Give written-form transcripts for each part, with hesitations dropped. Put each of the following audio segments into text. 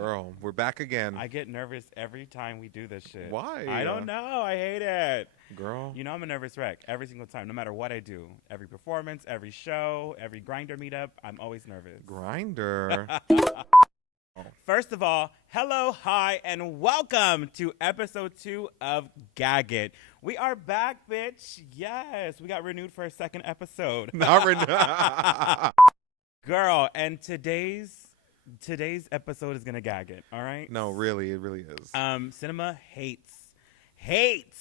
Girl, we're back again. I get nervous every time we do this shit. Why? I don't know. I hate it. Girl. You know I'm a nervous wreck every single time, no matter what I do. Every performance, every show, every grinder meetup, I'm always nervous. Grinder. First of all, hello, hi, and welcome to episode 2 of Gag It. We are back, bitch. Yes, we got renewed for a second episode. Not renewed. Girl, and today's episode is gonna gag it, all right? No, really, it really is. Cinema hates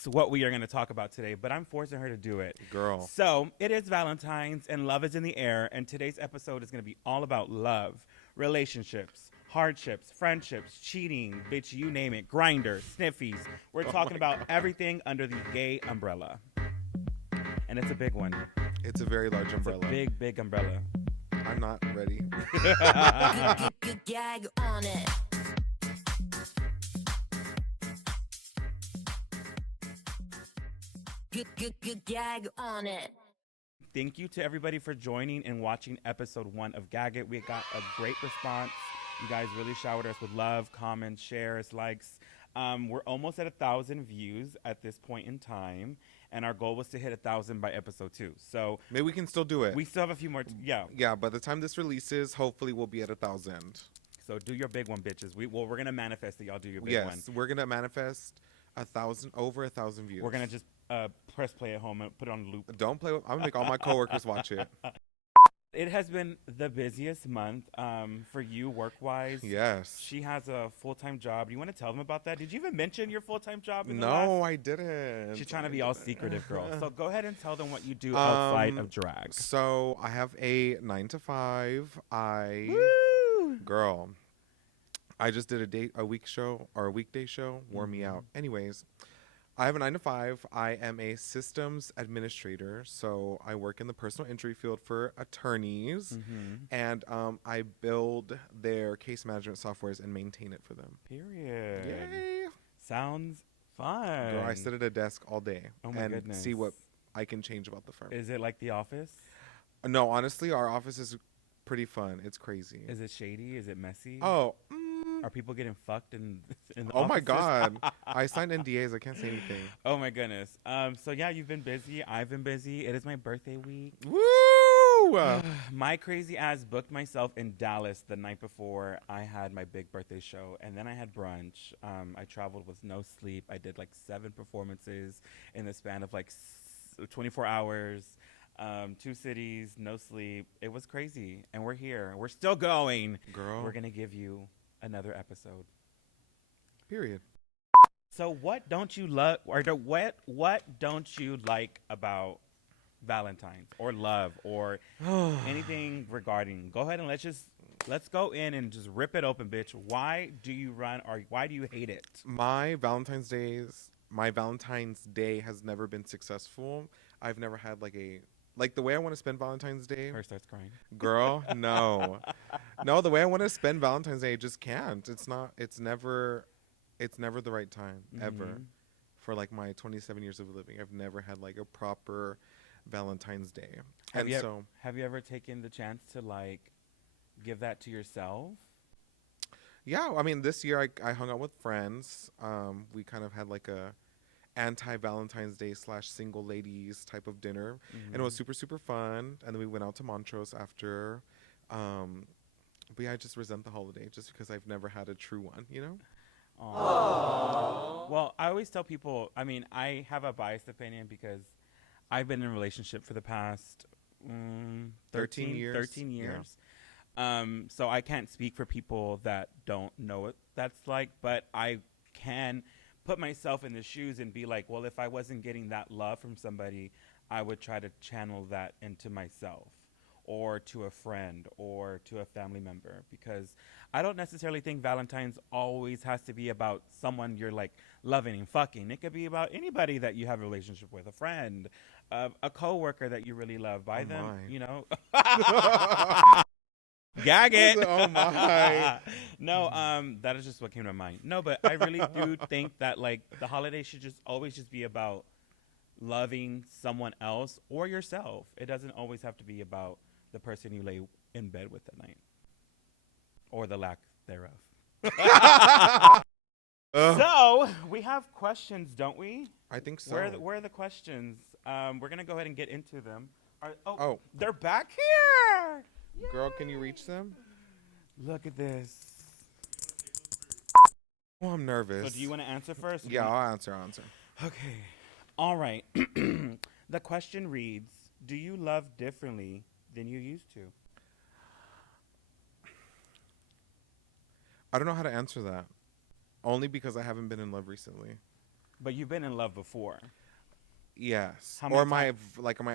what we are gonna talk about today, but I'm forcing her to do it. Girl. So it is Valentine's and love is in the air, and today's episode is gonna be all about love, relationships, hardships, friendships, cheating, bitch, you name it, grinders, sniffies. We're talking about everything under the gay umbrella. And it's a big one. It's a very large umbrella. It's a big umbrella. I'm not ready. Gag on it. Gag on it. Thank you to everybody for joining and watching episode 1 of Gag It. We got a great response. You guys really showered us with love, comments, shares, likes. We're almost at 1,000 views at this point in time, and our goal was to hit 1,000 by episode 2. So maybe we can still do it. we still have a few more. Yeah, by the time this releases, hopefully we'll be at 1,000. So do your big one, bitches. We're gonna manifest that y'all do your big one. Yes, we're gonna manifest over 1,000 views. We're gonna just press play at home and put it on loop. Don't play with. I'm gonna make all my coworkers watch it. It has been the busiest month for you work-wise. Yes. She has a full-time job. Do you want to tell them about that? Did you even mention your full-time job? No, I didn't. She's trying to be all secretive, girl. So go ahead and tell them what you do outside of drag. So I have a 9 to 5. Girl, I just did a weekday show. Wore me out. Anyways, I have a 9 to 5. I am a systems administrator, so I work in the personal injury field for attorneys, and I build their case management softwares and maintain it for them. Period. Yay! Sounds fun. Girl, I sit at a desk all day and goodness. see what I can change about the firm. Is it like The Office? No, honestly, our office is pretty fun. It's crazy. Is it shady? Is it messy? Oh. Are people getting fucked in the Oh my offices? God. I signed NDAs. I can't say anything. Oh my goodness. So yeah, you've been busy. I've been busy. It is my birthday week. Woo! My crazy ass booked myself in Dallas the night before I had my big birthday show, and then I had brunch. I traveled with no sleep. I did like 7 performances in the span of like 24 hours. 2 cities, no sleep. It was crazy, and we're here. We're still going. Girl. We're gonna give you another episode. Period. So what don't you love, or what don't you like about Valentine's or love or anything regarding? Go ahead and let's go in and just rip it open, bitch. Why do you run, or why do you hate it? My Valentine's Day has never been successful. I've never had like the way I want to spend Valentine's Day. Her starts crying. Girl, no. No, the way I want to spend Valentine's Day, I just can't. It's never the right time ever. For like my 27 years of living, I've never had like a proper Valentine's Day. Have you ever taken the chance to like give that to yourself? Yeah, I mean, this year I hung out with friends. We kind of had like a anti-Valentine's Day / single ladies type of dinner, and it was super, super fun. And then we went out to Montrose after. But yeah, I just resent the holiday just because I've never had a true one, you know? Aww. Well, I always tell people, I mean, I have a biased opinion because I've been in a relationship for the past 13 years. Yeah. So I can't speak for people that don't know what that's like, but I can put myself in the shoes and be like, well, if I wasn't getting that love from somebody, I would try to channel that into myself or to a friend or to a family member, because I don't necessarily think Valentine's always has to be about someone you're like loving and fucking. It could be about anybody that you have a relationship with, a friend, a coworker that you really love. By them, my. you know. Gag it. Oh my. No, that is just what came to mind. No, but I really do think that like the holiday should just always just be about loving someone else or yourself. It doesn't always have to be about the person you lay in bed with at night or the lack thereof. Ugh, So we have questions, don't we? I think so. Where are the questions? We're gonna go ahead and get into them. Oh, Oh, they're back here! girl, can you reach them? Look at this. Oh, I'm nervous. So do you want to answer first? Yeah, I'll answer. Okay. All right. The question reads: do you love differently than you used to? I don't know how to answer that. Only because I haven't been in love recently. But you've been in love before. Yes. How many Or my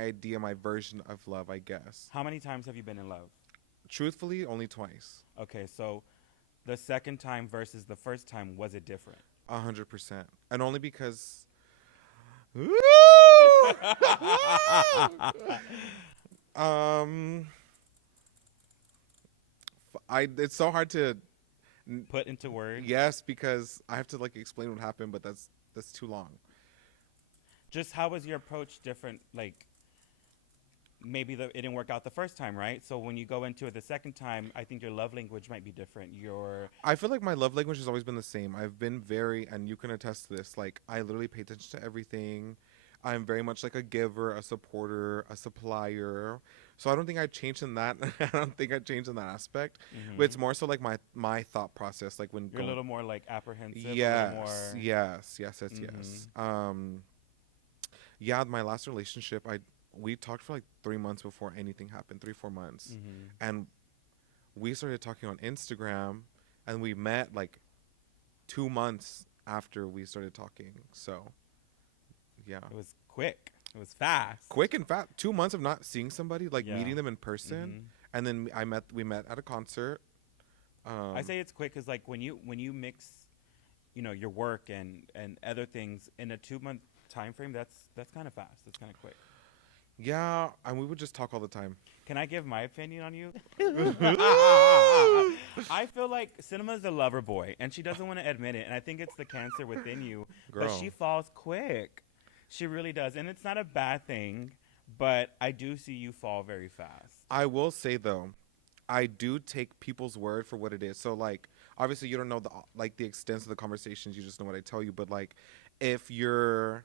idea, my version of love, I guess. How many times have you been in love? Truthfully, only twice. Okay, so the second time versus the first time, was it different? 100%. And only because. um, it's so hard to. Put into words? Yes, because I have to like explain what happened, but that's too long. Just how was your approach different? Like, maybe it didn't work out the first time, right? So when you go into it the second time, I think your love language might be different. I feel like my love language has always been the same. I've been very, and you can attest to this, like, I literally pay attention to everything. I'm very much like a giver, a supporter, a supplier. So I don't think I changed in that. I don't think I changed in that aspect. Mm-hmm. But it's more so like my thought process, like when You're a little more like apprehensive. yes, a little more... yes. Yeah, my last relationship, we talked for like 3 months before anything happened, 3-4 months, Mm-hmm. and we started talking on Instagram, and we met like 2 months after we started talking. So, yeah, It was quick. It was fast. quick and fast. 2 months of not seeing somebody, like Yeah. meeting them in person, Mm-hmm. and then we met at a concert. I say it's quick because like when you mix, your work and other things in a 2-month time frame, that's kind of fast. That's kind of quick. Yeah, and we would just talk all the time. Can I give my opinion on you? I feel like Cinema's the lover boy, and she doesn't want to admit it. And I think it's the cancer within you. Girl. But she falls quick. She really does. And it's not a bad thing, but I do see you fall very fast. I will say though, I do take people's word for what it is. So like, obviously you don't know the extent of the conversations. You just know what I tell you. But like, if you're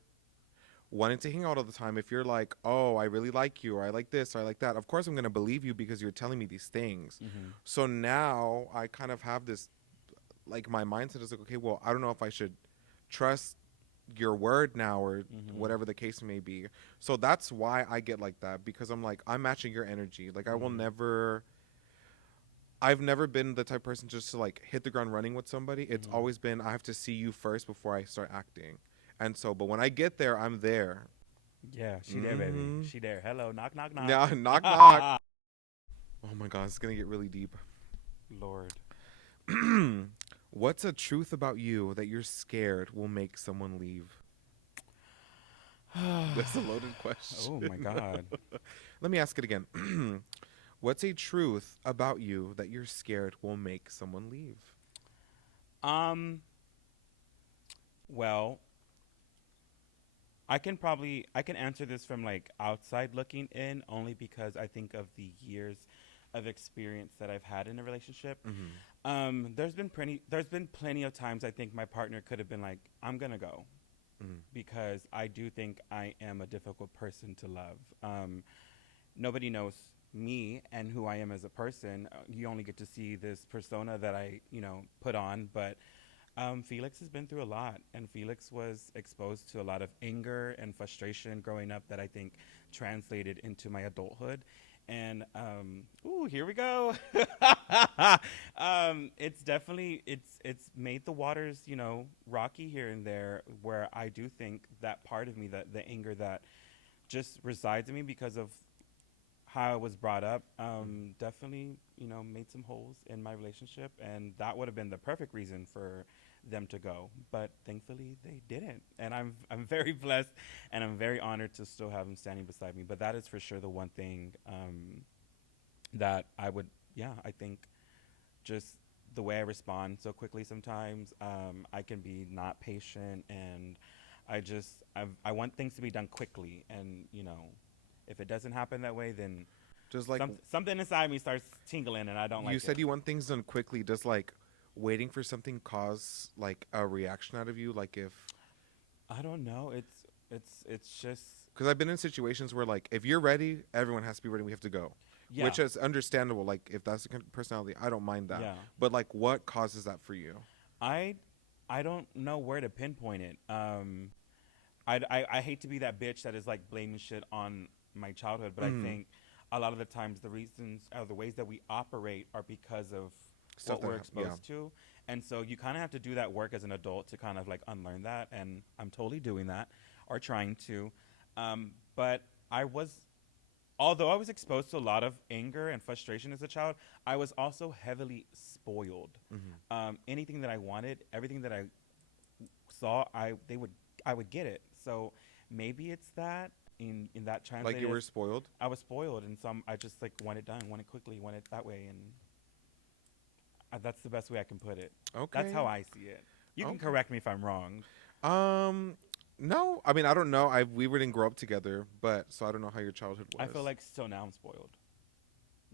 wanting to hang out all the time, if you're like, oh, I really like you, or I like this, or I like that, of course I'm gonna believe you because you're telling me these things. Mm-hmm. So now I kind of have this, like my mindset is like, okay, well, I don't know if I should trust your word now or whatever the case may be. So that's why I get like that, because I'm like, I'm matching your energy. Like I will never. I've never been the type of person just to like hit the ground running with somebody. It's always been I have to see you first before I start acting. And so, but when I get there, I'm there. Yeah, she there, baby. She there. Hello, knock, knock, knock. Yeah, knock, knock. Oh my God, it's going to get really deep. Lord. What's a truth about you that you're scared will make someone leave? That's a loaded question. Oh, my God. Let me ask it again. What's a truth about you that you're scared will make someone leave? Well, I can answer this from like outside looking in, only because I think of the years of experience that I've had in a relationship. There's been plenty of times I think my partner could have been like, I'm gonna go, because I do think I am a difficult person to love. Nobody knows me and who I am as a person. You only get to see this persona that I put on, but Felix has been through a lot, and Felix was exposed to a lot of anger and frustration growing up that I think translated into my adulthood. And here we go. It's definitely it's made the waters rocky here and there, where I do think that part of me, that the anger that just resides in me because of how I was brought up, definitely made some holes in my relationship, and that would have been the perfect reason for them to go, but thankfully they didn't, and I'm very blessed, and I'm very honored to still have them standing beside me. But that is for sure the one thing that I think just the way I respond so quickly sometimes, I can be not patient, and I want things to be done quickly, and if it doesn't happen that way, then Just like something inside me starts tingling, and I don't like it. you said, you want things done quickly. Does like waiting for something cause like a reaction out of you? Like if I don't know. It's just because I've been in situations where like if you're ready, everyone has to be ready. We have to go, yeah. which is understandable. Like if that's the kind of personality, I don't mind that. Yeah. But like, what causes that for you? I don't know where to pinpoint it. I hate to be that bitch that is like blaming shit on my childhood, but I think a lot of the times the reasons or the ways that we operate are because of what we're exposed to. And so you kind of have to do that work as an adult to kind of like unlearn that. And I'm totally doing that or trying to. But although I was exposed to a lot of anger and frustration as a child, I was also heavily spoiled. Anything that I wanted, everything that I saw, I would get it. So maybe it's that in that translation. Like you were spoiled? I was spoiled, and I just like want it done, want it quickly, want it that way, and that's the best way I can put it. Okay. That's how I see it. You can correct me if I'm wrong. No, I mean I don't know. We didn't grow up together, but so I don't know how your childhood was. I feel like still now I'm spoiled.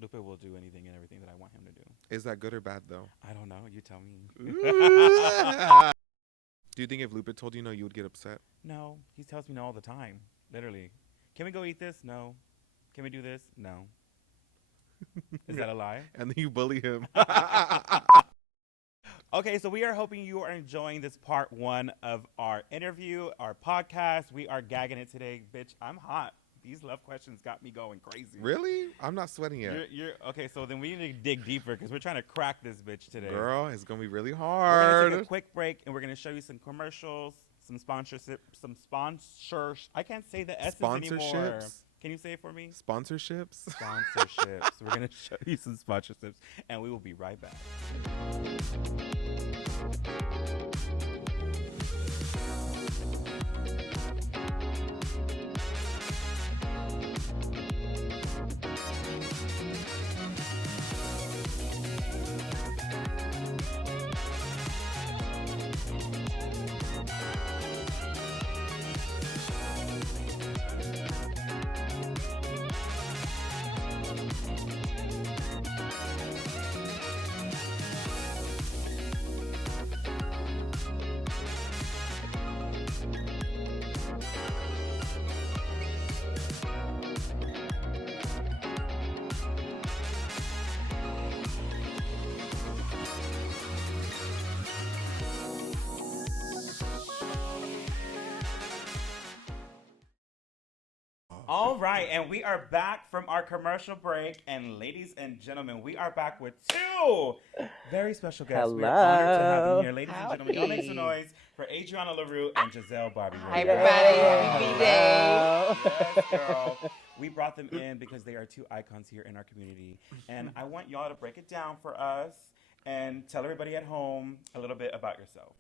Lupe will do anything and everything that I want him to do. Is that good or bad though? I don't know. You tell me. Do you think if Lupe told you no, you would get upset? No, he tells me no all the time. Literally. Can we go eat this? No. Can we do this? No. Is that a lie? And then you bully him. Okay, so we are hoping you are enjoying this part 1 of our interview, our podcast. We are gagging it today. Bitch, I'm hot. These love questions got me going crazy. Really? I'm not sweating yet. Okay, so then we need to dig deeper because we're trying to crack this bitch today. Girl, it's going to be really We're hard. going to take a quick break and we're going to show you some commercials, some sponsorship, some sponsors. I can't say the S's anymore. Can you say it for me? Sponsorships? Sponsorships. We're going to show you some sponsorships and we will be right back. All right, and we are back from our commercial break. And ladies and gentlemen, we are back with 2 very special guests. Hello. We are honored to have them here. Ladies and Howdy. gentlemen, y'all make some noise for Adriana Larue and Jazell Barbie. Hi, everybody. Happy B-Day. Yes, girl. We brought them in because they are 2 icons here in our community. And I want y'all to break it down for us and tell everybody at home a little bit about yourself.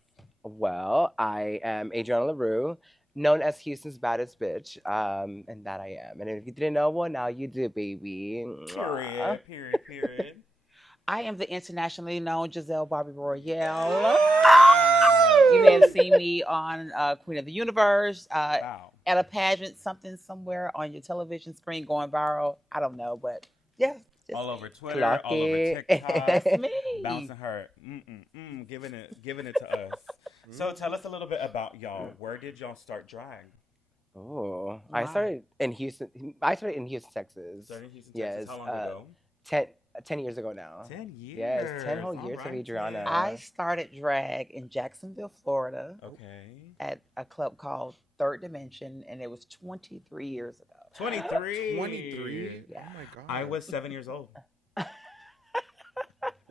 Well, I am Adriana Larue, known as Houston's baddest bitch, and that I am. And if you didn't know, well, now you do, baby. Period. I am the internationally known Jazell Barbie Royale. You may have seen me on Queen of the Universe, Wow. at a pageant, somewhere on your television screen going viral. I don't know, but yeah. All over Twitter, Clock all over it. TikTok. That's me. Bouncing her, giving it to us. So tell us a little bit about y'all. Where did y'all start drag? Oh, Wow. I started in Houston, Texas. Started in Houston, Texas. Yes, How long ago? 10 years ago now. 10 years. Yes, 10 whole All years of right, Adriana. then. I started drag in Jacksonville, Florida, Okay. at a club called Third Dimension, and it was 23 years ago. 23. 23? Yeah. Oh my God. I was 7 years old.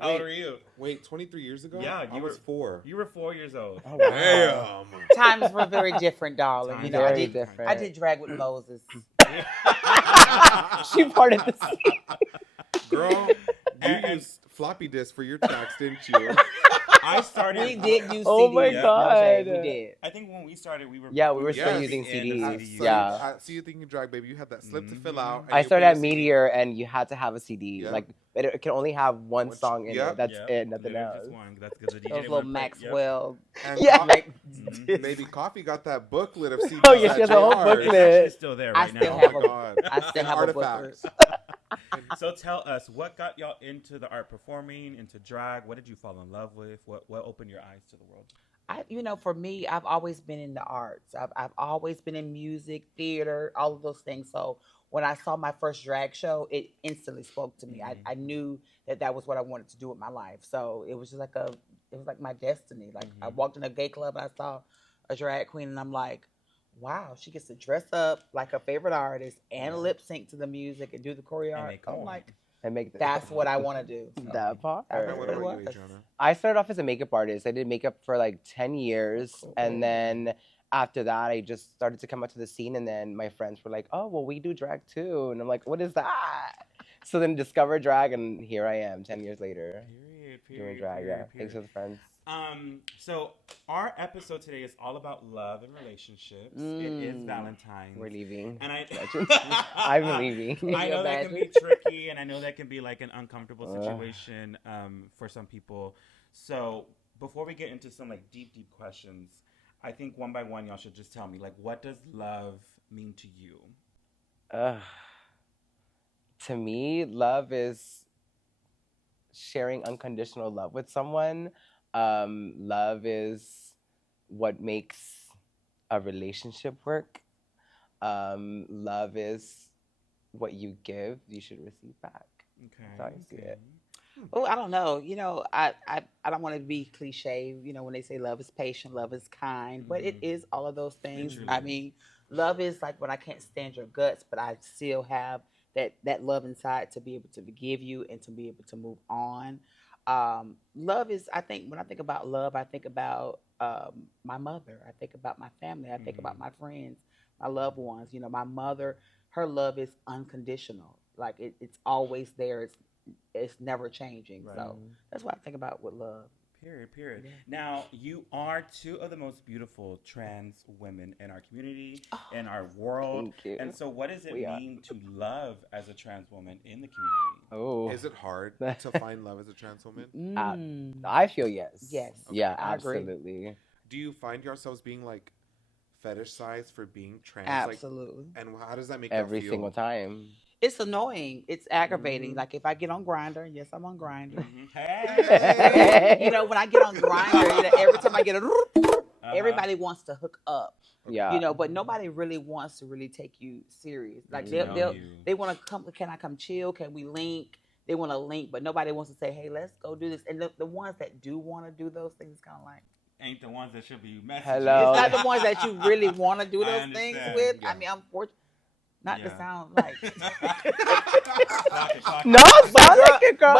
How old are you? Wait, 23 years ago? Yeah, I you was were 4. You were 4 years old. Oh, wow. Damn. Times were very different, darling. Times You know, I Very did, different. I did drag with Moses. She parted the Girl, you used floppy disk for your tracks, didn't you? I started. We did use CDs. Oh my No God. shade, we did. I think when we started, we were. Yeah, we were Yes. still using The end of CDs. CDs. So Yeah. So you think you drag, baby. You had that slip to fill Mhm. out. and I you started put at your CD. Meteor, and you had to have a CD. Yeah. Like it can only have one One- song in yep. it. That's Yep. it. Nothing Literally else. just one. That's because the DJ Those wanted little to play- yep. Maxwell. And Yeah. Mhm. Baby Coffee got that booklet of CDs. Oh, yeah, she at has a whole yours. booklet. It's actually still there I right still Oh now. have my a- God. I still And have a artifacts. booklet. So tell us, what got y'all into the art performing, into drag? What did you fall in love with? What opened your eyes to the world? For me, I've always been in the arts. I've always been in music, theater, all of those things. So when I saw my first drag show, it instantly spoke to me. I knew that was what I wanted to do with my life. So it was just it was like my destiny. Like I walked in a gay club and I saw a drag queen, and I'm like, wow, she gets to dress up like her favorite artist and lip sync to the music and do the choreography. I'm like, and make that's what I want to do. So that part. that's What what it about you, was. Adriana? I started off as a makeup artist. I did makeup for like 10 years. Cool. And then after that, I just started to come out to the scene. And then my friends were like, oh, well, we do drag too. And I'm like, what is that? So then discovered drag. And here I am 10 years later doing drag. Yeah. Thanks for the friends. So our episode today is all about love and relationships. It is Valentine's. We're leaving. And I'm leaving. I know that can be tricky, and I know that can be like an uncomfortable situation for some people. So before we get into some like deep questions, I think one by one y'all should just tell me, like, what does love mean to you? To me, love is sharing unconditional love with someone. Love is what makes a relationship work. Love is what you give, you should receive back. Okay. That's how I see it. Oh, I don't know. I don't want to be cliche. When they say love is patient, love is kind, but it is all of those things. I mean, love is like when I can't stand your guts, but I still have that love inside to be able to forgive you and to be able to move on. Love is, I think, when I think about love, I think about my mother. I think about my family. I think about my friends, my loved ones. My mother, her love is unconditional. Like it's always there. It's never changing. Right. So that's what I think about with love. Period. Yeah. Now, you are two of the most beautiful trans women in our community, in our world. Thank you. And so what does it mean to love as a trans woman in the community? Oh. Is it hard to find love as a trans woman? I feel yes. Yes. Okay. Yeah, I agree. absolutely. Do you find yourselves being like fetishized for being trans? Absolutely. Like, and how does that make every you feel? single time? It's annoying. It's aggravating. Like if I get on Grindr, yes, I'm on Grindr. Hey. When I get on Grindr, every time I get everybody wants to hook up. Yeah. But nobody really wants to really take you serious. Like they want to come. Can I come chill? Can we link? They want to link, but nobody wants to say, "Hey, let's go do this." And the ones that do want to do those things, kind of like ain't the ones that should be messaging. Hello. It's not the ones that you really want to do those things with. Yeah. I mean, I'm fortunate. Not to sound like no, sound like it, girl.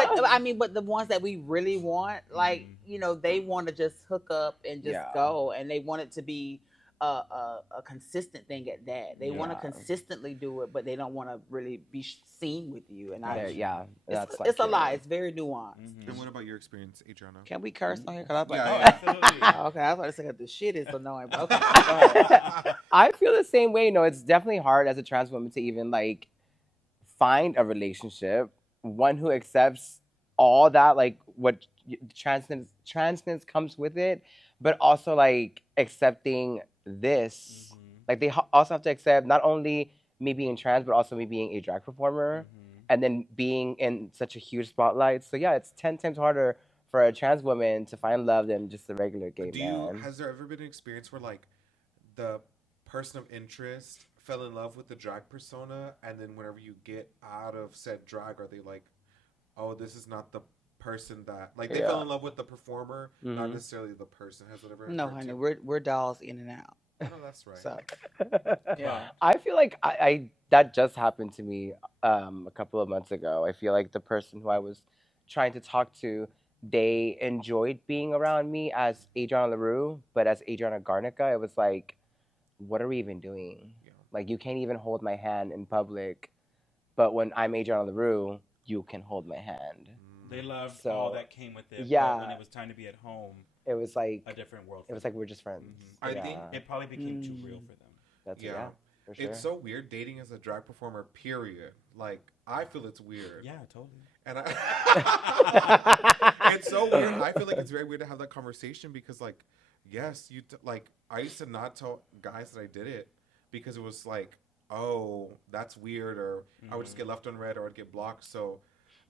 But the ones that we really want, like they want to just hook up and just go, and they want it to be a consistent thing at that. They want to consistently do it, but they don't want to really be seen with you. And it's a lie. It's very nuanced. And what about your experience, Adriana? Can we curse on here? Absolutely. Okay, I was about to say the shit is annoying. But okay, go ahead. I feel the same way. It's definitely hard as a trans woman to even like find a relationship, one who accepts all that, like what transness comes with it, but also like accepting this. Like they also have to accept not only me being trans, but also me being a drag performer, and then being in such a huge spotlight. So yeah, it's 10 times harder for a trans woman to find love than just a regular gay man. Has there ever been an experience where like the person of interest fell in love with the drag persona, and then whenever you get out of said drag, are they like, oh, this is not the person that like they fell in love with the performer, not necessarily the person? Has it ever? No, honey, we're dolls in and out. Oh, that's right. So, yeah. I feel like I that just happened to me a couple of months ago. I feel like the person who I was trying to talk to, they enjoyed being around me as Adriana Larue, but as Adriana Garnica, it was like, what are we even doing? Yeah. Like, you can't even hold my hand in public, but when I'm Adriana Larue, you can hold my hand. They loved all that came with it. Yeah. But when it was time to be at home, it was like a different world. It was like we're just friends. I think it probably became too real for them. That's for sure. It's so weird dating as a drag performer. Period. Like I feel it's weird. Yeah, totally. And it's so weird. I feel like it's very weird to have that conversation because, like, yes, like I used to not tell guys that I did it because it was like oh, that's weird, or I would just get left unread, or I'd get blocked. So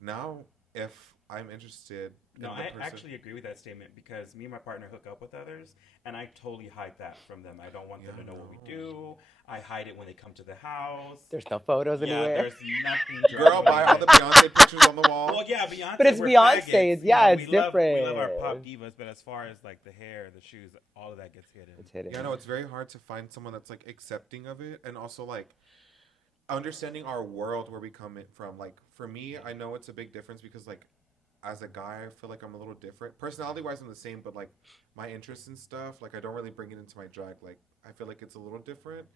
now, if I'm interested No, in the I person, actually agree with that statement because me and my partner hook up with others, and I totally hide that from them. I don't want them to know what we do. I hide it when they come to the house. There's no photos anywhere. There's nothing. girl, buy all the Beyonce pictures on the wall. Well, yeah, Beyonce. But it's we're Beyonce's. faggots. Yeah, You know, it's we love different. our pop divas, but as far as like the hair, the shoes, all of that gets hidden. It's hidden. Yeah, no, it's very hard to find someone that's like accepting of it, and also like understanding our world where we come in from. Like for me, I know it's a big difference because like as a guy, I feel like I'm a little different. Personality wise, I'm the same, but like my interests and stuff, like I don't really bring it into my drag. Like I feel like it's a little different.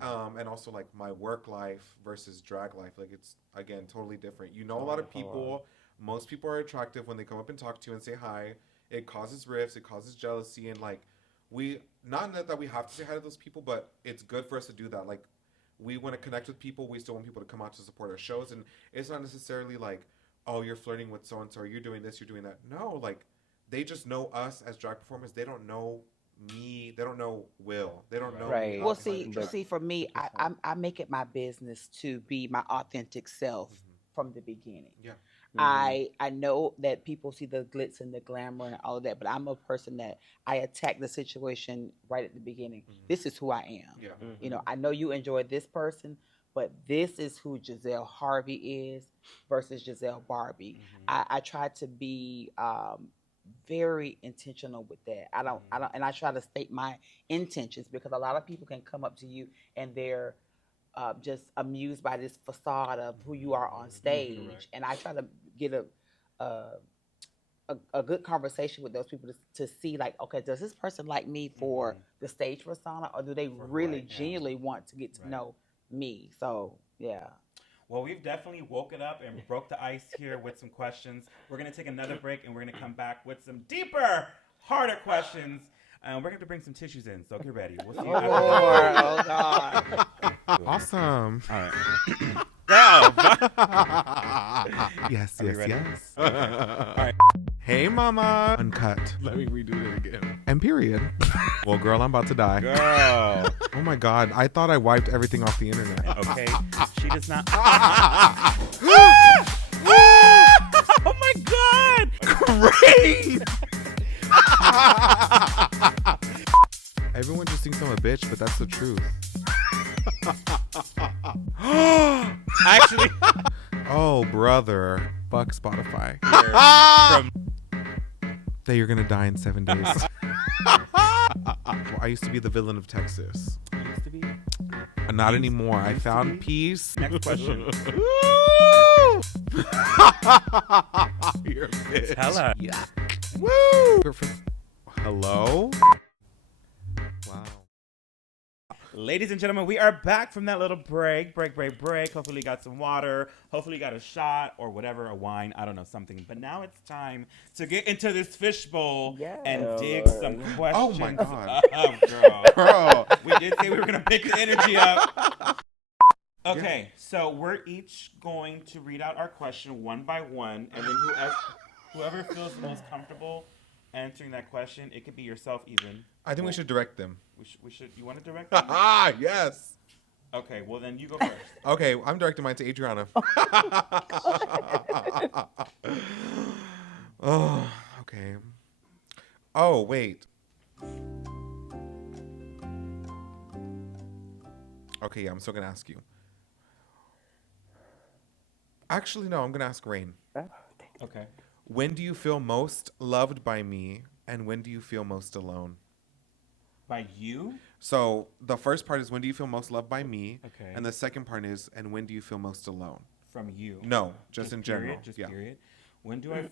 And also like my work life versus drag life, like it's again totally different. You know, a lot of people, most people are attractive when they come up and talk to you and say hi. It causes rifts, it causes jealousy, and like we not that we have to say hi to those people, but it's good for us to do that. Like we want to connect with people, we still want people to come out to support our shows, and it's not necessarily like, oh, you're flirting with so and so, or you're doing this, you're doing that. No, like they just know us as drag performers. They don't know me. They don't know Will. They don't know. Right. Me Well, outside of see, drag. for me, I make it my business to be my authentic self from the beginning. Yeah. I know that people see the glitz and the glamour and all of that, but I'm a person that I attack the situation right at the beginning. This is who I am. Yeah. You know, I know you enjoy this person, but this is who Jazell Harvey is versus Jazell Barbie. I try to be very intentional with that. I don't, and I try to state my intentions because a lot of people can come up to you and they're just amused by this facade of who you are on stage, and I try to get a good conversation with those people to see like, okay, does this person like me for the stage persona, or do they really genuinely want to get to know me? So yeah. Well, we've definitely woke it up and broke the ice here with some questions. We're going to take another break, and we're going to come back with some deeper, harder questions. We're going to bring some tissues in, so get ready. We'll see you after Oh God. Awesome. All right. Yes, Are we ready? yes. All right. Hey, mama. Uncut. Let me redo it again. And period. Well, girl, I'm about to die. Girl. Oh my God. I thought I wiped everything off the internet. Okay. She does not. Oh my God. Great. Everyone just thinks I'm a bitch, but that's the truth. Actually. Oh, brother. Fuck Spotify. From That you're gonna die in 7 days. Well, I used to be the villain of Texas. used to be. Not anymore. I used to found be? peace. Next question. You're a bitch. Tell her. Woo! Hello? Wow. Ladies and gentlemen, we are back from that little break. Hopefully you got some water. Hopefully you got a shot or whatever, a wine. I don't know, something. But now it's time to get into this fishbowl and dig some questions. Oh my God. up, girl. Girl. We did say we were going to pick the energy up. Okay, so we're each going to read out our question one by one. And then whoever feels the most comfortable answering that question, it could be yourself even. I think we should direct them. We should. You want to direct them? Yes. Okay, well then you go first. Okay, I'm directing mine to Adriana. Oh, okay. Oh, wait. Okay, yeah, I'm still going to ask you. Actually, no, I'm going to ask Rain. Okay. When do you feel most loved by me, and when do you feel most alone? By you? So the first part is when do you feel most loved by me? Okay. And the second part is and when do you feel most alone? From you? No, just in period, general. Just Yeah. period. When do I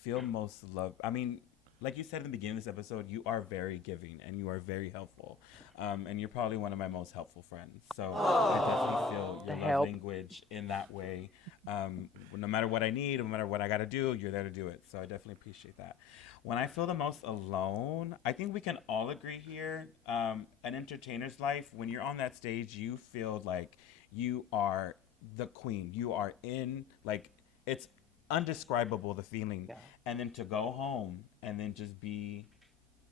feel most loved? I mean, like you said in the beginning of this episode, you are very giving and you are very helpful. And you're probably one of my most helpful friends. So I definitely feel your love language in that way. No matter what I need, no matter what I got to do, you're there to do it. So I definitely appreciate that. When I feel the most alone, I think we can all agree here, an entertainer's life, when you're on that stage, you feel like you are the queen. You are in, like, it's undescribable, the feeling. Yeah. And then to go home and then just be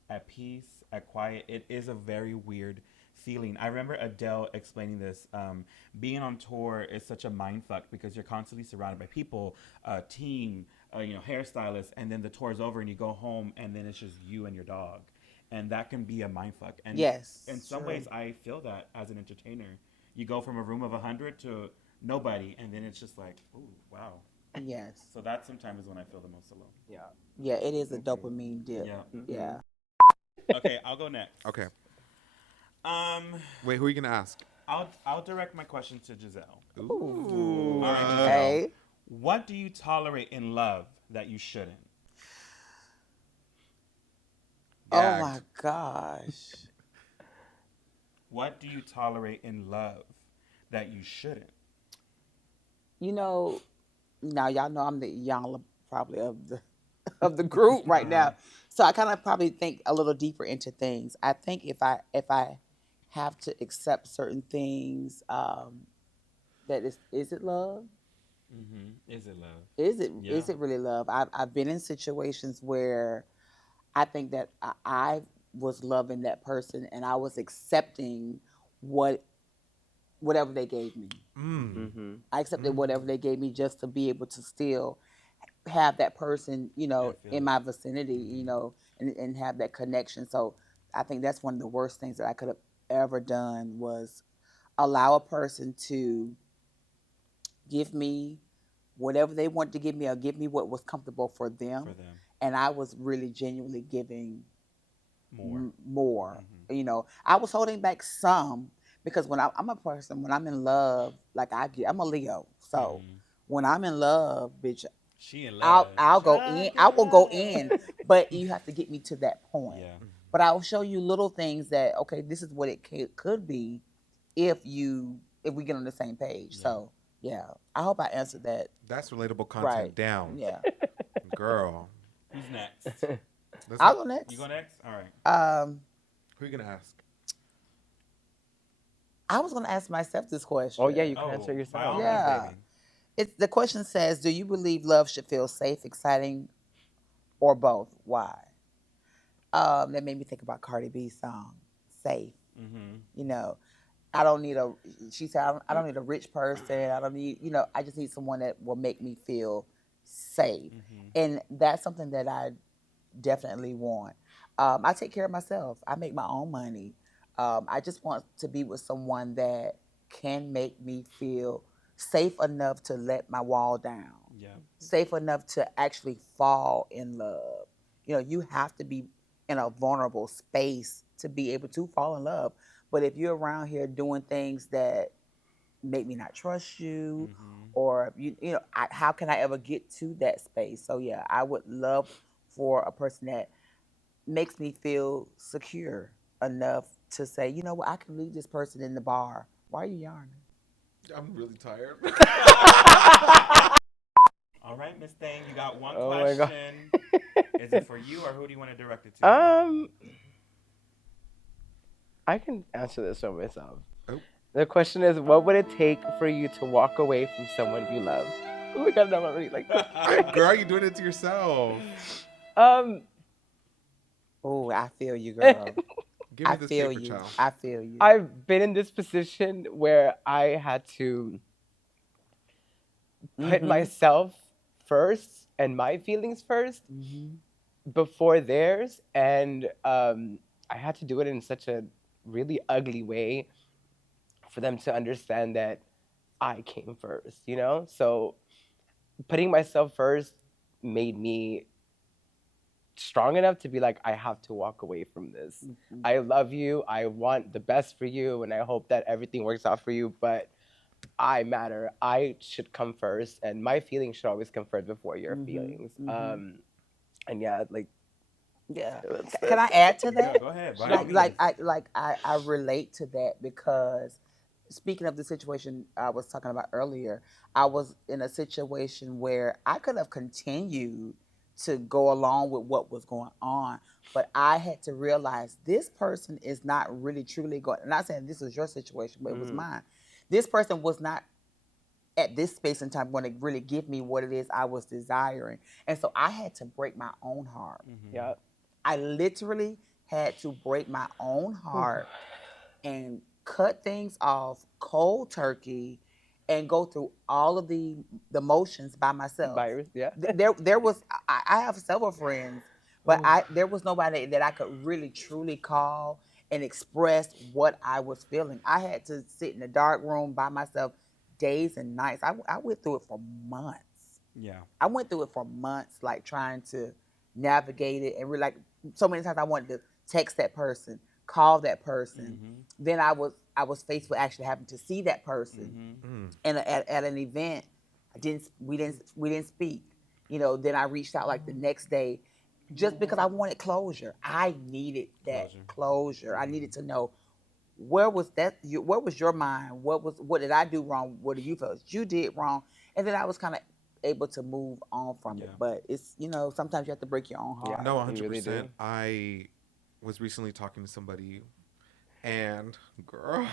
at peace, at quiet, it is a very weird feeling. I remember Adele explaining this. Being on tour is such a mind fuck because you're constantly surrounded by people, team, hairstylists, and then the tour's over and you go home and then it's just you and your dog, and that can be a mind fuck. And Yes, in some true. ways, I feel that as an entertainer, you go from a room of 100 to nobody, and then it's just like, ooh, wow. Yes. So that sometimes is when I feel the most alone. Yeah. Yeah, it is a dopamine dip. Yeah. Yeah. Okay, I'll go next. Okay. Um, Wait, who are you gonna ask? I'll direct my question to Jazell. Ooh. All right, Jazell. Okay. What do you tolerate in love that you shouldn't? Oh Gagged. my gosh. What do you tolerate in love that you shouldn't? You know, now y'all know I'm the young probably of the group right now. So I kind of probably think a little deeper into things. I think if I have to accept certain things, that is it love? Is it love? Is it really love? I've been in situations where I think that I was loving that person and I was accepting whatever they gave me. Mm-hmm. I accepted whatever they gave me just to be able to still have that person, in my vicinity, and have that connection. So I think that's one of the worst things that I could have ever done was allow a person to give me whatever they wanted to give me or give me what was comfortable for them. And I was really genuinely giving more. I was holding back some because I'm a person, when I'm in love, like I'm a Leo. So when I'm in love, bitch, She in love. I'll go in. I will go in, but you have to get me to that point. Yeah. But I will show you little things that, okay, this is what it could be if we get on the same page. Yeah. So yeah, I hope I answered that. That's relatable content Right. down. Yeah. Girl. Who's next? I'll go next. You go next? All right. Who are you gonna ask? I was going to ask myself this question. Oh yeah, you can answer by yourself. all means, Yeah. baby. The question says, do you believe love should feel safe, exciting, or both? Why? That made me think about Cardi B's song, Safe. I don't need she said, I don't need a rich person. I don't need, I just need someone that will make me feel safe. And that's something that I definitely want. I take care of myself. I make my own money. I just want to be with someone that can make me feel safe enough to let my wall down. Yeah. Safe enough to actually fall in love. You have to be in a vulnerable space to be able to fall in love. But if you're around here doing things that make me not trust you, or how can I ever get to that space? So yeah, I would love for a person that makes me feel secure enough to say, you know what, I can leave this person in the bar. Why are you yarning? I'm really tired. All right, Miss Thing, you got one Oh my God. question. Is it for you or who do you want to direct it to? I can answer this for myself. Oh. The question is, what would it take for you to walk away from someone you love? Oh my God, no, I'm really like this. Girl, you doing it to yourself. Oh, I feel you, girl. Give me I this feel paper, you. child. I feel you. I've been in this position where I had to put myself first and my feelings first before theirs, and I had to do it in such a really ugly way for them to understand that I came first, So putting myself first made me strong enough to be like, I have to walk away from this. I love you. I want the best for you, and I hope that everything works out for you, but I matter. I should come first, and my feelings should always come first before your feelings. And yeah, like, yeah. Can I add to that? Yeah, go ahead. By all means. I relate to that because speaking of the situation I was talking about earlier, I was in a situation where I could have continued to go along with what was going on, but I had to realize this person is not really truly going. I'm not saying this was your situation, but it was mine. This person was not at this space and time going to really give me what it is I was desiring, and so I had to break my own heart. yeah. I literally had to break my own heart and cut things off cold turkey and go through all of the motions by myself. Virus, yeah. There was I have several friends, but Ooh. there was nobody that I could really truly call and express what I was feeling. I had to sit in a dark room by myself days and nights. I went through it for months. Yeah. I went through it for months, like trying to navigate it, and like so many times I wanted to text that person, call that person. Mm-hmm. Then I was faced with actually having to see that person, Mm-hmm. and at an event, we didn't speak. You know, then I reached out like the next day, just because I wanted closure. I needed that closure. I needed to know where was where was your mind? What did I do wrong? What do you feel you did wrong? And then I was kind of able to move on from it. But it's sometimes you have to break your own heart. Yeah. No, You really 100%. do. I was recently talking to somebody, and girl,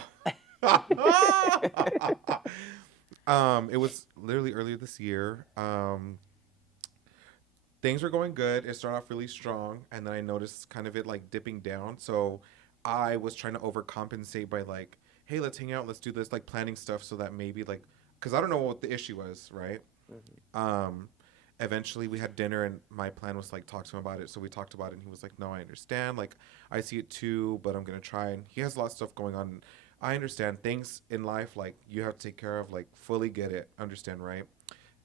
it was literally earlier this year. Things were going good. It started off really strong, and then I noticed kind of it like dipping down. So I was trying to overcompensate by like, hey, let's hang out, let's do this, like planning stuff so that maybe like, because I don't know what the issue was, right? Um, Eventually we had dinner, and my plan was like talk to him about it. So we talked about it, and he was like, no, I understand. Like I see it too, but I'm gonna try. And he has a lot of stuff going on. I understand things in life, like you have to take care of, like fully get it, understand, right?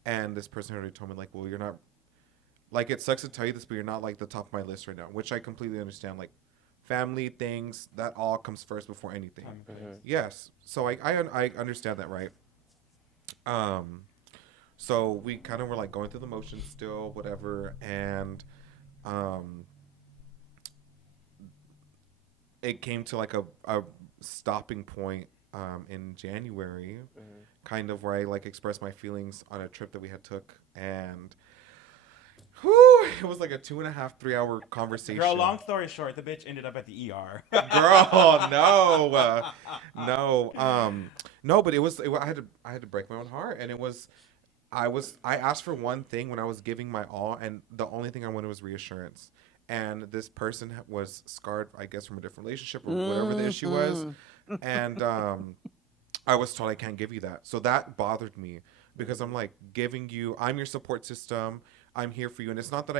And this person already told me like, well, you're not like, it sucks to tell you this, but you're not like the top of my list right now, which I completely understand. Like, family things, that all comes first before anything. Yes, so I understand that, right? Um, so we kind of were like going through the motions still, whatever, and um, it came to like a stopping point in January, kind of where I like expressed my feelings on a trip that we had took, and whew, it was like a 2.5, 3 hour conversation. Girl, long story short, the bitch ended up at the ER. Girl, no, no, but I had to break my own heart, and I asked for one thing when I was giving my all, and the only thing I wanted was reassurance. And this person was scarred, I guess, from a different relationship or whatever the issue was, and I was told I can't give you that. So that bothered me, because I'm like, I'm your support system. I'm here for you. And it's not that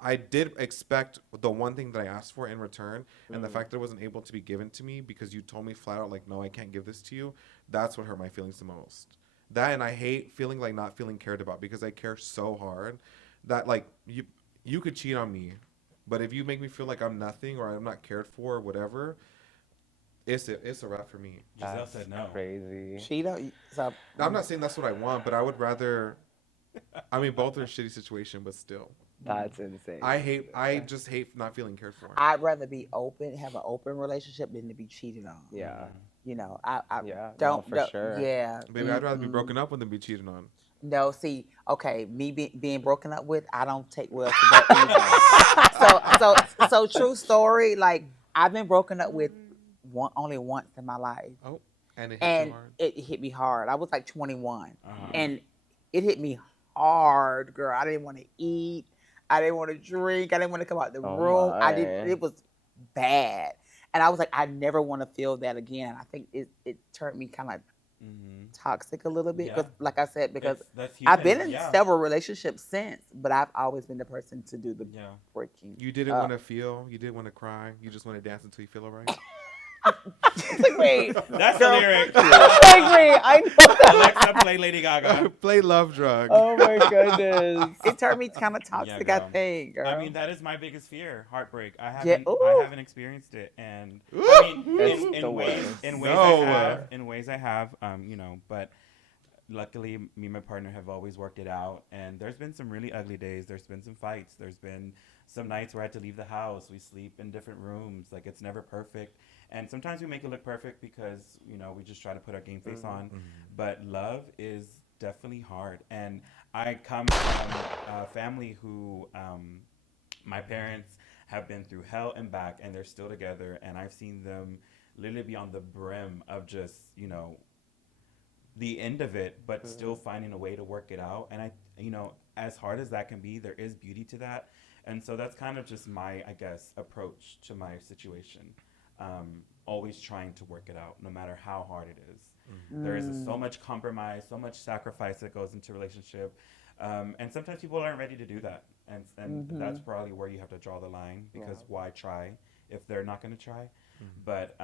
I did expect the one thing that I asked for in return. And the fact that it wasn't able to be given to me because you told me flat out, like, no, I can't give this to you. That's what hurt my feelings the most. That, and I hate feeling like not feeling cared about, because I care so hard that, like, you could cheat on me. But if you make me feel like I'm nothing or I'm not cared for or whatever, it's a wrap for me. Jazell said no. Crazy. I'm not saying that's what I want, but I would rather. I mean, both are a shitty situation, but still. That's insane. I just hate not feeling cared for. I'd rather be open, have an open relationship than to be cheated on. Yeah. I Yeah, don't no, for sure. Yeah. Baby, I'd rather be broken up than be cheated on. No, see, okay, me being broken up with, I don't take well to that either. So true story. Like, I've been broken up with only once in my life. Oh, and it hit you hard. It hit me hard. I was like 21, and it hit me hard, girl. I didn't want to eat. I didn't want to drink. I didn't want to come out the room. My. It was bad, and I was like, I never want to feel that again. I think it turned me kind of toxic a little bit, because, like I said, because I've been in several relationships since, but I've always been the person to do the breaking. You didn't want to feel. You didn't want to cry. You just want to dance until you feel alright. Like, wait, that's the lyric. like, wait, I know that. Alexa, play Lady Gaga. Play Love Drug. Oh my goodness. It turned me kind of toxic, I think, girl. I mean, that is my biggest fear, heartbreak. I haven't experienced it, and I mean, in ways I have, but luckily, me and my partner have always worked it out, and there's been some really ugly days. There's been some fights. There's been some nights where I had to leave the house. We sleep in different rooms. Like, it's never perfect. And sometimes we make it look perfect because, we just try to put our game face on. But love is definitely hard. And I come from a family who, my parents have been through hell and back, and they're still together. And I've seen them literally be on the brim of just, the end of it, but still finding a way to work it out. And as hard as that can be, there is beauty to that. And so that's kind of just my, I guess, approach to my situation. always trying to work it out, no matter how hard it is. There is so much compromise, so much sacrifice that goes into a relationship. And sometimes people aren't ready to do that. And that's probably where you have to draw the line, because why try if they're not going to try? But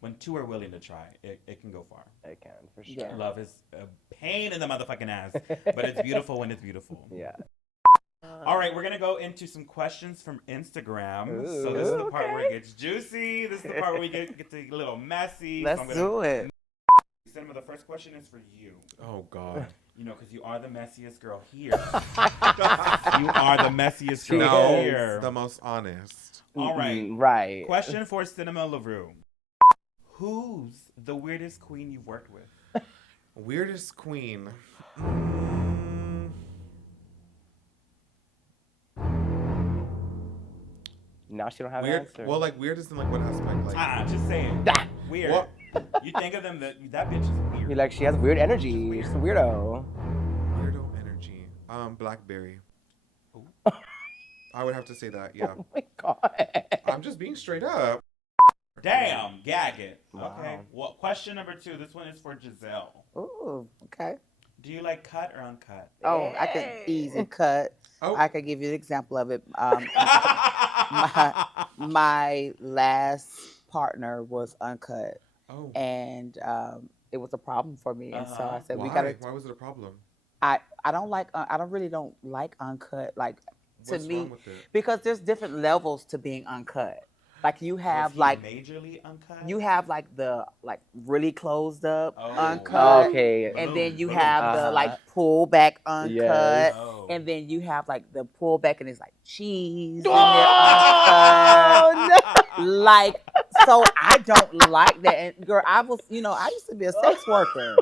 when two are willing to try, it can go far. It can, for sure. Yeah. Love is a pain in the motherfucking ass, but it's beautiful when it's beautiful. Yeah. All right, we're going to go into some questions from Instagram. So this is the part where it gets juicy. This is the part where we get to get a little messy. Let's do it. Cinema, the first question is for you. Oh, God. You know, because you are the messiest girl here. You are the messiest girl here. The most honest. All right. Right. Question for Cinema Larue. Who's the weirdest queen you've worked with? Weirdest queen. Now she don't have Weird. an answer. Well, like weird is in like what aspect? Like I'm just saying. Weird. What? You think of them, that bitch is weird. You're like, she has weird energy. She's a weirdo. weirdo energy. Blackberry. I would have to say that. Yeah. Oh my God. I'm just being straight up. Damn, Gag It. Wow. Okay. Well, question number 2. This one is for Jazell. Ooh, okay. Do you like cut or uncut? Oh, I could easy cut. Oh. I could give you an example of it. My last partner was uncut, Oh. and it was a problem for me. And so I said, Why? we gotta. Why was it a problem? I don't like. I don't really don't like uncut. Like What's to me, wrong with it? because there's different levels to being uncut. Like you have Was he like majorly uncut. you have like the like really closed up Oh. uncut. Okay. And then you Balloon. have the like pull back uncut. Yes. Oh. And then you have like the pull back and it's like cheese in Oh, there uncut. Like, so I don't like that. And girl, I used to be a sex worker.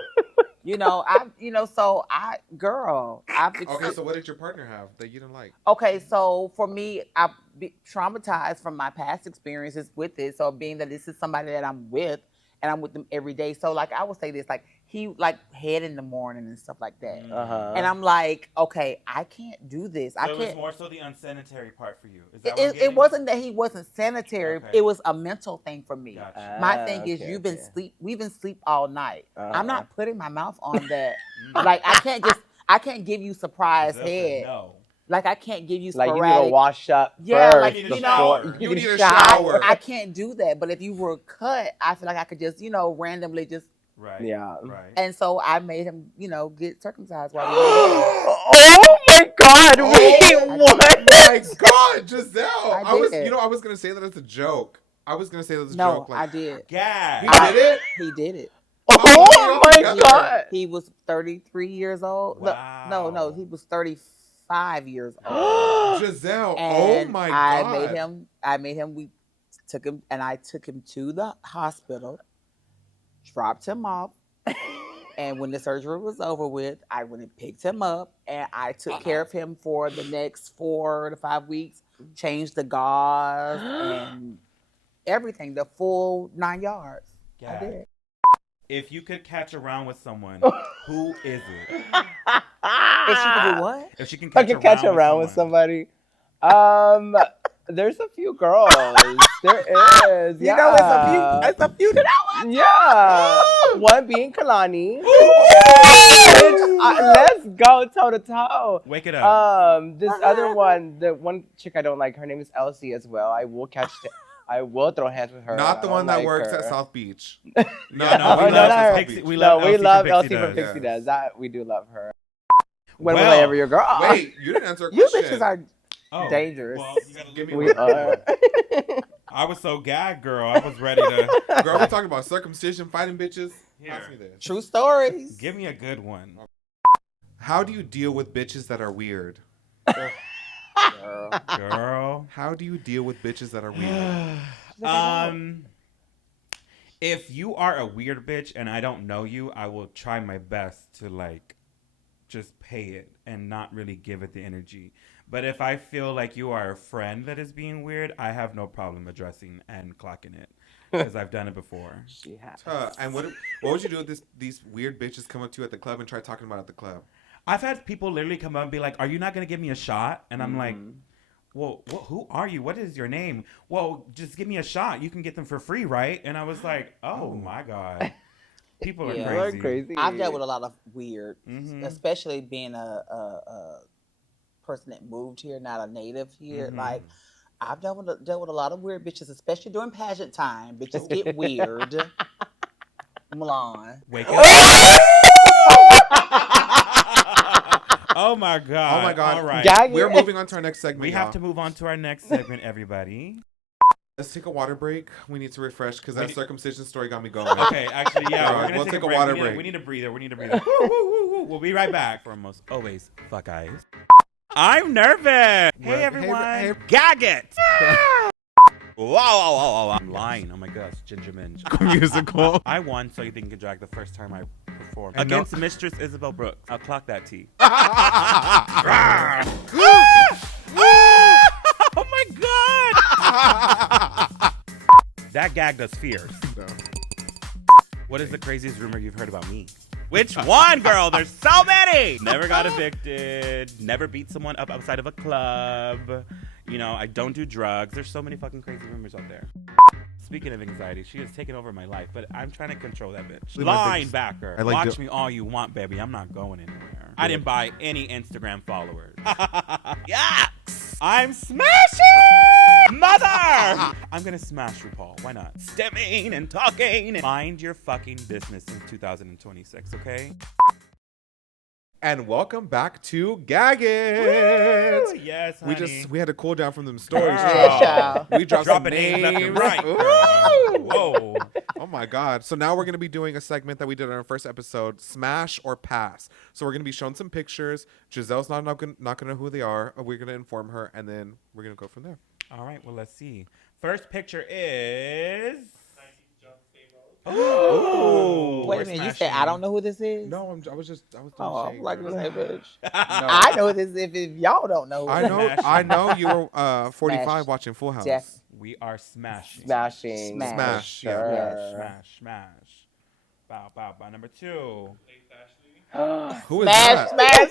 Okay, so what did your partner have that you didn't like? Okay, so for me, I've been traumatized from my past experiences with it. So being that this is somebody that I'm with, and I'm with them every day. So like I would say this, like he like head in the morning and stuff like that. Uh-huh. And I'm like, okay, I can't do this. So I it was can't. more so the unsanitary part for you. Is that what I'm It getting? wasn't that he wasn't sanitary. Okay. It was a mental thing for me. Gotcha. My thing is, we've been sleep all night. I'm not putting my mouth on that. Like I can't give you surprise Jazell said head. no. Like I can't give you Like sporadic. you need to wash up Yeah, first. like, you before- You need a I, shower. I can't do that. But if you were cut, I feel like I could just, randomly just. Right. Yeah. Right. And so I made him, get circumcised while we were Oh my God! Wait, Oh what? my God, Jazell! I did. I was gonna say that as a joke. I was gonna say that as a No, joke. I did. Gag. He did it. He did it. Oh my together. God! He was 33 years old. Wow. No, he was 35 years old. Jazell! And Oh my God! I made him. We took him, and I took him to the hospital, dropped him off, and when the surgery was over with, I went and picked him up, and I took care of him for the next 4 to 5 weeks. Changed the gauze and everything, the full 9 yards. I Gag. did. If you could catch around with someone, who is it? If she could do what? If she can I catch, can catch around with someone. somebody. There's a few girls. There is. You know, it's a few that I want. Yeah. One being Kalani. Let's go toe to toe. Wake it up. This other one, the one chick I don't like, her name is Elsie as well. I will throw hands with her. Not the I one don't that like works her. at South Beach. No, we no, love not her. Pixie. We No, love we Elsie love from Elsie Pixie from Does. Pixie Yes. Does. That we do love her. When Well, will I ever your girl? Wait, you didn't answer a You question. bitches are Oh, dangerous. Well, you gotta Give me We one. are. I was so gagged, girl. I was ready to Girl, we're talking about circumcision, fighting bitches. Here. Ask me this. True stories. give me a good one. How do you deal with bitches that are weird? Girl. How do you deal with bitches that are weird? If you are a weird bitch and I don't know you, I will try my best to like just pay it and not really give it the energy. But if I feel like you are a friend that is being weird, I have no problem addressing and clocking it because I've done it before. She has. And what would you do if these weird bitches come up to you at the club and try talking about it at the club? I've had people literally come up and be like, "Are you not gonna give me a shot?" And I'm like, well, who are you? What is your name? Well, just give me a shot. You can get them for free, right? And I was like, oh my God. People are Yeah. People are crazy. crazy. I've dealt with a lot of weird, Mhm. especially being a person that moved here, not a native here. Mhm. Like, I've dealt with a lot of weird bitches, especially during pageant time. Bitches get weird. Milan. Wake up. Oh my God. Oh my God. All right. Gag We're It. moving on to our next segment. We y'all. have to move on to our next segment, everybody. Let's take a water break. We need to refresh because that circumcision story got me going. Okay, actually, yeah, All right, we're gonna we'll take take a a break. water We need break. we need a breather. We need a breather. Woo, woo, woo, woo. We'll be right back. Foremost, always, fuck eyes. I'm nervous. Hey everyone, hey. Gag It. Wow. I'm lying. Oh my gosh, Ginger Minge. Musical. I won, so you think you can drag the first time I performed And against Mistress Isabel Brooks. I'll clock that T. Oh my God. That gagged us fierce. No. What is the craziest rumor you've heard about me? Which one, girl? There's so many. Never got evicted. Never beat someone up outside of a club. You know, I don't do drugs. There's so many fucking crazy rumors out there. Speaking of anxiety, she has taken over my life, but I'm trying to control that bitch. Linebacker. I like Watch me all you want, baby. I'm not going anywhere. I didn't buy any Instagram followers. Yucks! I'm smashing! Mother! I'm gonna smash RuPaul. Why not? Stemming and talking. Mind your fucking business in 2026, okay? And welcome back to Gag It. Yes, honey. We had to cool down from them stories. Girl. Yeah, child. We dropped some Dropping names left and names. right. Ooh. girl. Whoa. Oh my God. So now we're going to be doing a segment that we did on our first episode, Smash or Pass. So we're going to be showing some pictures. Giselle's not going to know who they are. We're going to inform her, and then we're going to go from there. All right, well, let's see. First picture is... Oh, wait we're a minute. You smashing. say I don't know who this is? No, I was doing Oh, shade. I'm like, bitch. No. I know this if y'all don't know. I know. Smashing. I know you were 45 Smash. watching Full House. Jeff. We are smashing. Smashing. Smash, yeah. Sure. Smash. Bow. Number 2. Who is Smash, that? smash.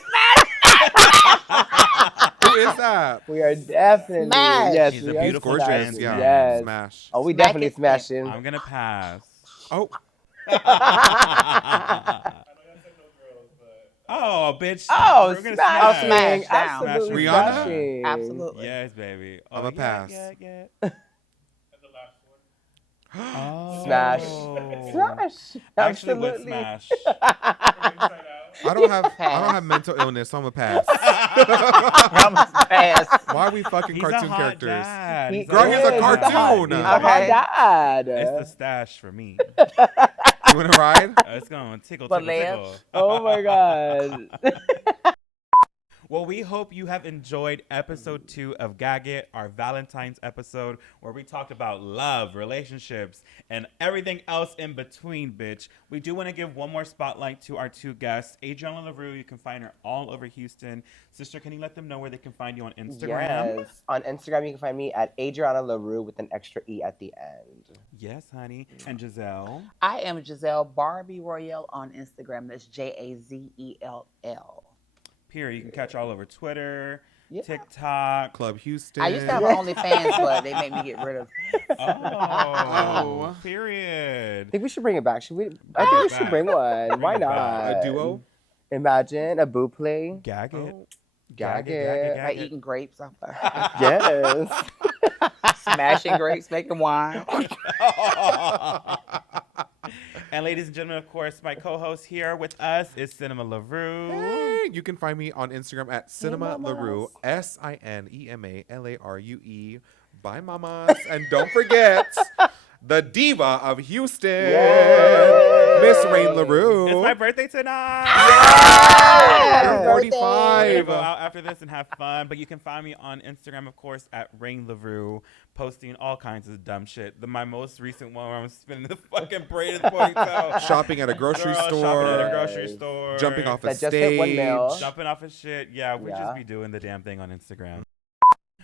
Who is that? We are definitely. Smash. Yes, She's we a are beautiful Gorgeous. trans Yeah. woman. Yes. Smash. Oh, we Smack definitely it. smashing. I'm going to pass. Oh. Oh, bitch. Oh, We're gonna smashing. smash down. Absolutely Rihanna? smashing. Absolutely. Yes, baby. I'm a pass. Yeah. Smash. Oh. Smash. Actually, would Absolutely. smash. I don't have mental illness, so I'm a pass. I'm a pass. Why are we fucking He's cartoon a hot characters? dad. He Girl, he's a is. cartoon. He's a hot Okay. dad. It's the stash for me. You want to ride? It's going to tickle. But Lance- Oh my god. Well, we hope you have enjoyed episode 2 of Gag It, our Valentine's episode, where we talked about love, relationships, and everything else in between, bitch. We do want to give one more spotlight to our 2 guests. Adriana Larue, you can find her all over Houston. Sister, can you let them know where they can find you on Instagram? Yes. On Instagram, you can find me at Adriana Larue with an extra E at the end. Yes, honey. And Jazell. I am Jazell Barbie Royale on Instagram. That's Jazell. Period. You can catch all over Twitter, Yeah. TikTok. Club Houston. I used to have an OnlyFans, but they made me get rid of it. Oh, period. I think we should bring it back. Should we? I think we should bring one. Why Bring it back. not? A duo? Imagine a boo play. Gag it. Oh. Gag Gag it. Like eating grapes off the Yes. smashing grapes, making wine. And ladies and gentlemen, of course, my co-host here with us is Cinema Larue. Hey, you can find me on Instagram at Cinema Larue, SINEMALARUE. Bye, mamas. And don't forget, the diva of Houston, Yay! Miss Rain LaRue. It's my birthday tonight. You're We're 45. gonna go out after this and have fun. But you can find me on Instagram, of course, at Rain LaRue, posting all kinds of dumb shit. My most recent one where I'm spinning the fucking braided ponytail. Shopping at a grocery Girl, store. Shopping at a Yes. grocery store. Jumping off a That just hit 1 stage. mil. Jumping off of shit. Yeah, we Yeah. just be doing the damn thing on Instagram.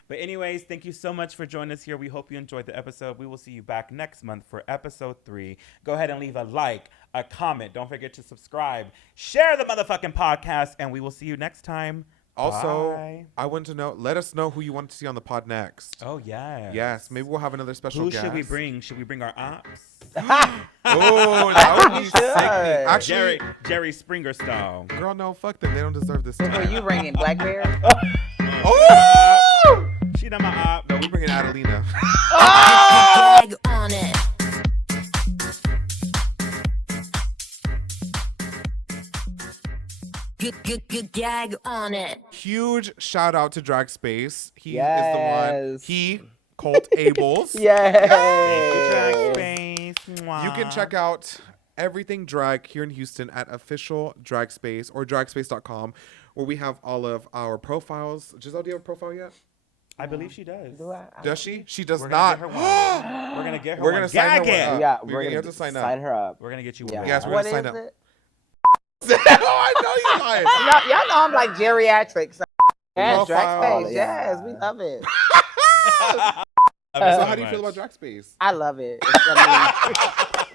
But anyways, thank you so much for joining us here. We hope you enjoyed the episode. We will see you back next month for episode 3. Go ahead and leave a like, a comment. Don't forget to subscribe. Share the motherfucking podcast. And we will see you next time. Also, Bye. I want to know. Let us know who you want to see on the pod next. Oh, yes. Yes, maybe we'll have another special Who guest. should we bring? Should we bring our ops? Oh, that would be You should. sickening. Actually, Jerry Springer style. girl, no, fuck them. They don't deserve this. Who are you bringing? Black Bear? Oh! She done my op. No, we bringing Adelina. Gag on it. Gag on it. Huge shout out to Drag Space. He is the one. Yes. He, Colt Ables. Yay! Drag Space. You can check out everything drag here in Houston at official drag space or dragspace.com, where we have all of our profiles. Jazell, do you have a profile yet? I believe she does. Does she? She does We're not. gonna get her one. We're gonna get her We're one. gonna sign her Gag one it. up. Yeah, We're we're gonna gonna have to sign up. sign her up. We're gonna get you Yeah. one. Yes, we're What gonna is sign up. it? Oh, I know you're lying. Y'all know I'm like geriatrics. So. Yes, Drag Profile. Space. Yeah. Yes, we love it. So how do you feel about Drag Space? I love it. I